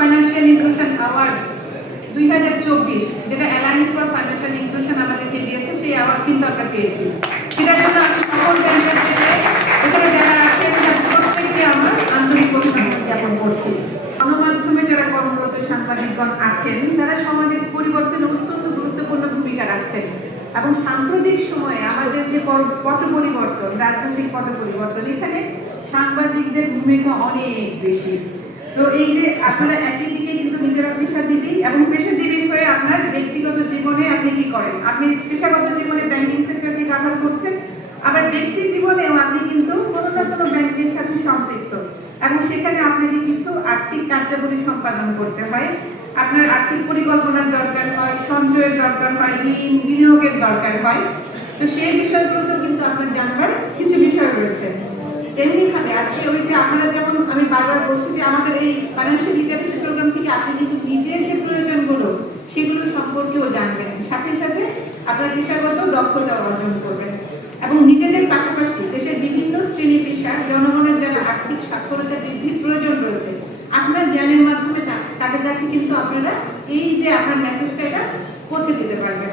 Financial inclusion award দুই হাজার চব্বিশ, যেটা অ্যালায়েন্স ফর ফাইন্যান্সিয়াল ইনক্লুশন আমাদেরকে দিয়েছে, সেই অ্যাওয়ার্ড কিন্তু আমরা পেয়েছি। সেটার জন্য আমি সকল ব্যাংকের যারা আছেন প্রত্যেককে আমার আন্তরিক অভিনন্দন জ্ঞাপন করছি। গণমাধ্যমে যারা কর্মরত সাংবাদিকগণ আছেন, তারা সমাজের পরিবর্তনে অত্যন্ত গুরুত্বপূর্ণ ভূমিকা রাখছেন। এবং সাম্প্রতিক সময়ে আমাদের যে পট পরিবর্তন, রাজনৈতিক পট পরিবর্তন, এখানে সাংবাদিকদের ভূমিকা অনেক বেশি। এই যে আপনারা একই দিকে কিন্তু নিজেরা পেশাজীবী এবং পেশাজীবী হয়ে আপনার ব্যক্তিগত জীবনে আপনি কি করেন? আপনি পেশাগত জীবনে ব্যাংকিং সেক্টরকে কাভার করছেন, আবার ব্যক্তি জীবনেও আপনি কিন্তু কোনো না কোনো ব্যাংকের সাথে সম্পৃক্ত। এবং সেখানে আপনাকে কিছু আর্থিক কার্যাবলী সম্পাদন করতে হয়। আপনার আর্থিক পরিকল্পনার দরকার হয়, সঞ্চয়ের দরকার হয়, ঋণ, বিনিয়োগের দরকার হয়। তো সেই বিষয়গুলো তো কিন্তু আপনার জানবার কিছু বিষয় রয়েছে। তেমনি ভাবে আজকে ওই যে আপনারা যেমন, আমি বারবার বলছি যে আমাদের এই ফাইন্যান্সিয়াল লিটারেসি প্রোগ্রাম থেকে আপনি কিন্তু নিজের যে প্রয়োজনগুলো, সেগুলো সম্পর্কেও জানবেন। সাথে সাথে আপনার পেশাগত দক্ষতা অর্জন করবেন। এবং নিজেদের পাশাপাশি দেশের বিভিন্ন শ্রেণি পেশা জনগণের যারা আর্থিক সাক্ষরতা বৃদ্ধির প্রয়োজন রয়েছে, আপনার জ্ঞানের মাধ্যমে তাদের কাছে কিন্তু আপনারা এই যে আপনার মেসেজটা এটা পৌঁছে দিতে পারবেন।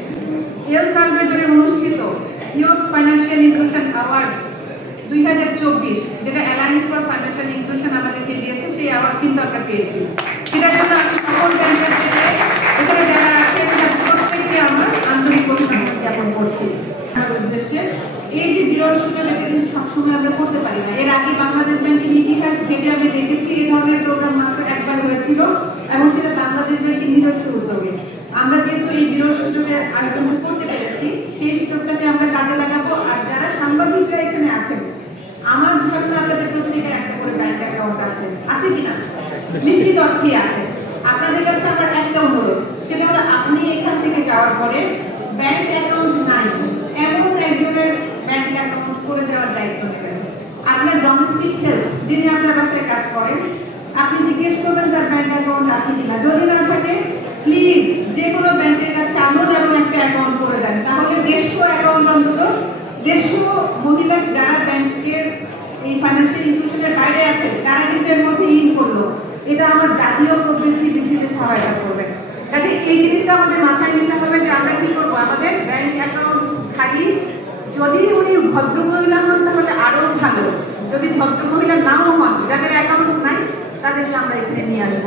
এল সালভেদরে অনুষ্ঠিত ইয়ুথ ফাইন্যান্সিয়াল ইনক্লুশন অ্যাওয়ার্ড দুই হাজার চব্বিশ, যেটা অ্যালায়েন্স ফর ফাইন্যান্সিয়াল ইনক্লুশন আমাদেরকে দিয়েছে, সেই অ্যাওয়ার্ড কিন্তু আমরা পেয়েছি। সেটার জন্য আমি সকল ব্যাংকের যারা আছেন প্রত্যেককে আমার আন্তরিক অভিনন্দন জ্ঞাপন করছি। আমার উদ্দেশ্যে, এই যে বিরল সুযোগ এটা কিন্তু সবসময় আমরা করতে পারি না। এর আগে বাংলাদেশ ব্যাংকের ইতিহাস থেকে আমি দেখেছি, এই ধরনের প্রোগ্রাম মাত্র একবার হয়েছিল, এবং সেটা বাংলাদেশ ব্যাংকের নিজস্ব উদ্যোগে। আমরা যেহেতু এই বিরল সুযোগের আয়োজন করতে পেরেছি, সেই সুযোগটাকে আমরা কাজে লাগাবো। আর যারা সাংবাদিকরা এখানে আছেন, আমার ধারণা আপনাদের প্রত্যেকের একটা করে ব্যাংক অ্যাকাউন্ট আছে। আছে কিনা নিশ্চিত অর্থে আছে। আপনাদের কাছে আমার একটা অনুরোধ সেটা হলো আপনি এখান থেকে যাওয়ার পরে ব্যাংক অ্যাকাউন্ট নাই এমন একজনের ব্যাংক অ্যাকাউন্ট করে দেওয়ার দায়িত্ব নেবেন। আপনার ডোমেস্টিক হেলথ যিনি আপনার বাসায় কাজ করেন, আপনি জিজ্ঞেস করবেন তার ব্যাংক অ্যাকাউন্ট আছে কিনা যদি না থাকে প্লিজ যে কোনো ব্যাংকের কাছে আমল এবং একটা অ্যাকাউন্ট করে দেন তাহলে দেড়শো অ্যাকাউন্ট অন্তত দেড়শো মহিলা যারা ব্যাংকের এই ফাইন্যান্সিয়াল ইনস্টিটিউশনের বাইরে আছে, তারা কিন্তু এর মধ্যে ইন করল। এটা আমার জাতীয় প্রবৃদ্ধি বৃদ্ধিতে সহায়তা করবে। কাজে এই জিনিসটা আমাদের মাথায় নিতে হবে যে আমরা কি করব? আমাদের ব্যাংক অ্যাকাউন্ট খালি, যদি উনি ভদ্রমহিলা হন তাহলে আরও ভালো। যদি ভদ্রমহিলা নাও হন, যাদের অ্যাকাউন্ট নাই, তাদেরকে আমরা এখানে নিয়ে আসব।